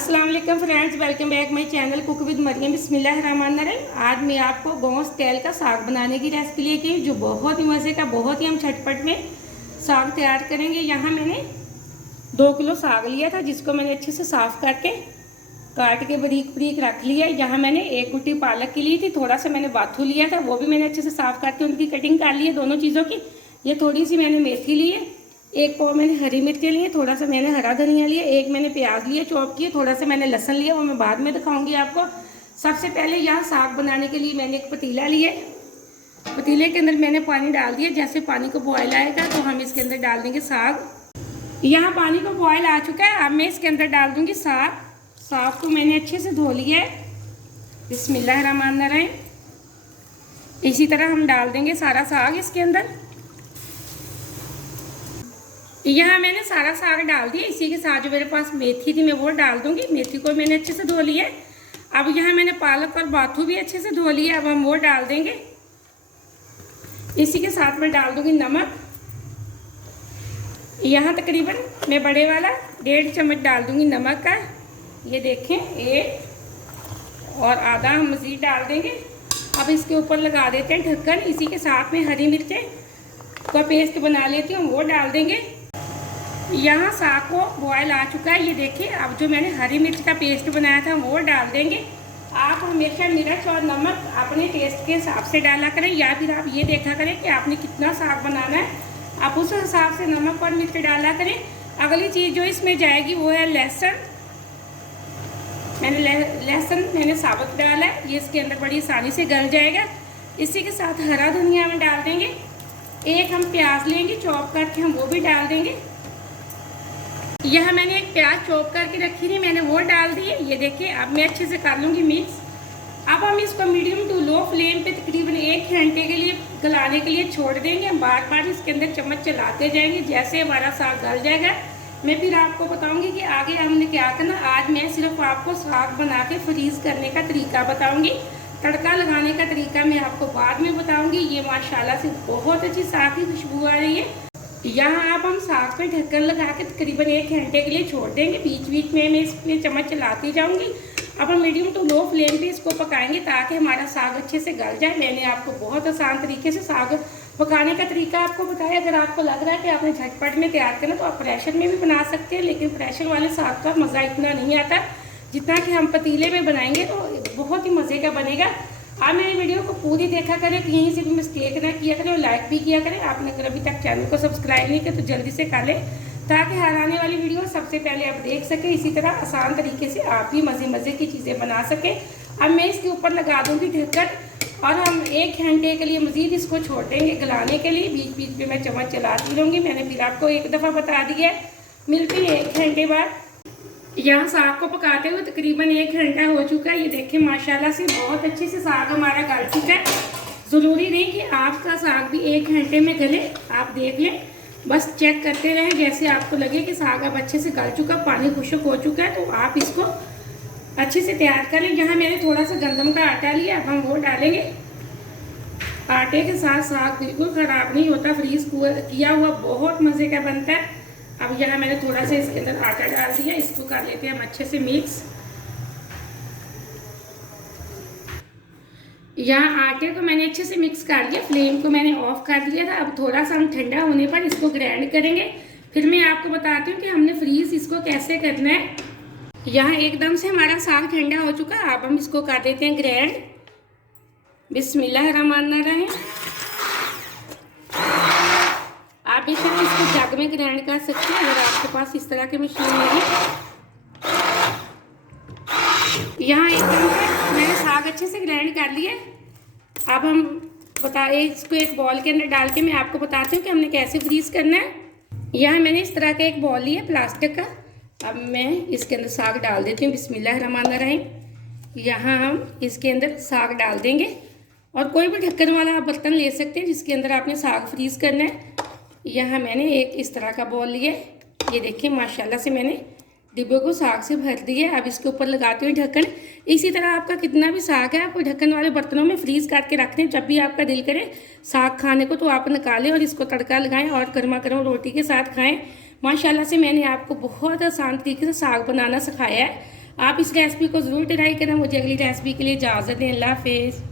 अस्सलाम वालेकुम friends, welcome back my channel cook with Maryam. बिस्मिल्लाहिर्रहमानिर्रहीम। आज मैं आपको गाँव स्टाइल का साग बनाने की रेसिपी लेके आई जो बहुत ही मज़े का, बहुत ही हम झटपट में साग तैयार करेंगे। यहाँ मैंने 2 किलो साग लिया था जिसको मैंने अच्छे से साफ़ करके काट के बारीक बारीक रख लिया। यहाँ मैंने 1 गुट्टी पालक की ली थी, थोड़ा सा मैंने बाथू लिया था, वो भी मैंने अच्छे से साफ़ करके उनकी कटिंग कर ली है दोनों चीज़ों की। ये थोड़ी सी मैंने मेथी ली है, 1 पाव मैंने हरी मिर्चें लिए, थोड़ा सा मैंने हरा धनिया लिया, 1 मैंने प्याज लिया चॉप किए, थोड़ा सा मैंने लहसुन लिया, वो मैं बाद में दिखाऊंगी आपको। सबसे पहले यहाँ साग बनाने के लिए मैंने एक पतीला लिया, पतीले के अंदर मैंने पानी डाल दिया। जैसे पानी को बॉयल आएगा तो हम इसके अंदर डाल देंगे साग। यहाँ पानी को बॉयल आ चुका है, अब मैं इसके अंदर डाल दूँगी साग। साग को मैंने अच्छे से धो लिया है। बिस्मिल्लाहिर्रहमानिर्रहीम। इसी तरह हम डाल देंगे सारा साग इसके अंदर। यहाँ मैंने सारा साग डाल दिया। इसी के साथ जो मेरे पास मेथी थी मैं वो डाल दूंगी। मेथी को मैंने अच्छे से धो लिया। अब यहाँ मैंने पालक और बाथू भी अच्छे से धो लिया, अब हम वो डाल देंगे। इसी के साथ मैं डाल दूंगी नमक। यहाँ तकरीबन मैं बड़े वाला 1.5 चम्मच डाल दूंगी नमक का। ये देखें, 1 और आधा हम मज़ीद डाल देंगे। अब इसके ऊपर लगा देते हैं ढक्कन। इसी के साथ में हरी मिर्चें का पेस्ट बना लेती हूँ, वो डाल देंगे। यहाँ साग को बॉयल आ चुका है, ये देखिए। अब जो मैंने हरी मिर्च का पेस्ट बनाया था वो डाल देंगे। आप हमेशा मिर्च और नमक अपने टेस्ट के हिसाब से डाला करें, या फिर आप ये देखा करें कि आपने कितना साग बनाना है, आप उस हिसाब से नमक और मिर्च डाला करें। अगली चीज़ जो इसमें जाएगी वो है लहसुन। लहसुन मैंने साबुत डाला है, ये इसके अंदर बड़ी आसानी से गल जाएगा। इसी के साथ हरा धनिया में डाल देंगे। 1 हम प्याज लेंगे चॉप करके, हम वो भी डाल देंगे। यह मैंने 1 प्याज चॉप करके रखी थी, मैंने वो डाल दी है। ये देखिए, अब मैं अच्छे से कर लूँगी मिक्स। अब हम इसको मीडियम टू लो फ्लेम पे तकरीबन 1 घंटे के लिए गलाने के लिए छोड़ देंगे। हम बार बार इसके अंदर चम्मच चलाते जाएंगे। जैसे हमारा साग गल जाएगा मैं फिर आपको बताऊंगी कि आगे हमने क्या करना। आज मैं सिर्फ आपको साग बना के फ्रीज़ करने का तरीका बताऊँगी। तड़का लगाने का तरीका मैं आपको बाद में बताऊँगी। ये माशाल्लाह से बहुत अच्छी साग की खुशबू आ रही है। यहाँ आप हम साग पे ढक्कन लगा के तकरीबन 1 घंटे के लिए छोड़ देंगे। बीच बीच में मैं इसमें चम्मच चलाती जाऊँगी। अब हम मीडियम टू लो फ्लेम पे इसको पकाएंगे ताकि हमारा साग अच्छे से गल जाए। मैंने आपको बहुत आसान तरीके से साग पकाने का तरीका आपको बताया। अगर आपको लग रहा है कि आपने झटपट में तैयार करना तो आप प्रेशर में भी बना सकते हैं, लेकिन प्रेशर वाले साग का मज़ा इतना नहीं आता जितना कि हम पतीले में बनाएंगे, तो बहुत ही मज़े का बनेगा। आप मेरी वीडियो को पूरी देखा करें, कहीं से भी मिस्टेक ना किया करें और लाइक भी किया करें। आपने अगर अभी तक चैनल को सब्सक्राइब नहीं किया तो जल्दी से कर लें ताकि हर आने वाली वीडियो सबसे पहले आप देख सकें। इसी तरह आसान तरीके से आप भी मज़े की चीज़ें बना सकें। अब मैं इसके ऊपर लगा दूँगी ढक्कन और हम 1 घंटे के लिए मज़ीद इसको छोड़ देंगे गलाने के लिए। बीच बीच में मैं चम्मच चलाती रहूँगी। मैंने फिर आपको एक दफ़ा बता दिया है। मिलती है 1 घंटे बाद। यहाँ साग को पकाते हुए तकरीबन 1 घंटा हो चुका है। ये देखें, माशाल्लाह से बहुत अच्छे से साग हमारा गल चुका है। ज़रूरी नहीं कि आपका साग भी 1 घंटे में गले, आप देख लें, बस चेक करते रहें। जैसे आपको लगे कि साग अब अच्छे से गल चुका, पानी खुश्क हो चुका है, तो आप इसको अच्छे से तैयार कर लें। यहाँ मैंने थोड़ा सा गंदम का आटा लिया, अब हम वो डालेंगे। आटे के साथ साग बिल्कुल ख़राब नहीं होता, फ्रीज़ किया हुआ बहुत मज़े का बनता है। अब यहाँ मैंने थोड़ा सा इसके अंदर आटा डाल दिया, इसको कर लेते हैं हम अच्छे से मिक्स। यहाँ आटे को मैंने अच्छे से मिक्स कर लिया, फ्लेम को मैंने ऑफ कर दिया था। अब थोड़ा सा हम ठंडा होने पर इसको ग्राइंड करेंगे। फिर मैं आपको बताती हूँ कि हमने फ्रीज़ इसको कैसे करना है। यहाँ एकदम से हमारा साग ठंडा हो चुका है, अब हम इसको कर देते हैं ग्राइंड। बिस्मिल्लाहिर्रहमानिर्रहीम। आप बेशक इसको जग में ग्राइंड कर सकते हैं अगर आपके पास इस तरह की मशीन नहीं। यहाँ एकदम से मैंने साग अच्छे से ग्राइंड कर लिया। अब हम इसको एक बॉल के अंदर डाल के मैं आपको बताती हूँ कि हमने कैसे फ्रीज़ करना है। यहाँ मैंने इस तरह का एक बॉल लिया प्लास्टिक का। अब मैं इसके अंदर साग डाल देती हूँ। बिस्मिल्लाहिर्रहमानिर्रहीम। यहाँ हम इसके अंदर साग डाल देंगे और कोई भी ढक्कन वाला आप बर्तन ले सकते हैं जिसके अंदर आपने साग फ्रीज़ करना है। यहाँ मैंने एक इस तरह का बॉल लिया। ये देखिए, माशाल्लाह से मैंने डिब्बे को साग से भर दिया। अब इसके ऊपर लगाती हूँ ढक्कन। इसी तरह आपका कितना भी साग है आप ढक्कन वाले बर्तनों में फ्रीज़ करके रख दें। जब भी आपका दिल करे साग खाने को तो आप निकालें और इसको तड़का लगाएं और गर्मा गर्म रोटी के साथ खाएं। माशाल्लाह से मैंने आपको बहुत आसान तरीके से साग बनाना सिखाया है। आप इस रेसिपी को ज़रूर ट्राई करें। मुझे अगली रेसिपी के लिए इजाज़त दें। अल्लाह हाफिज़।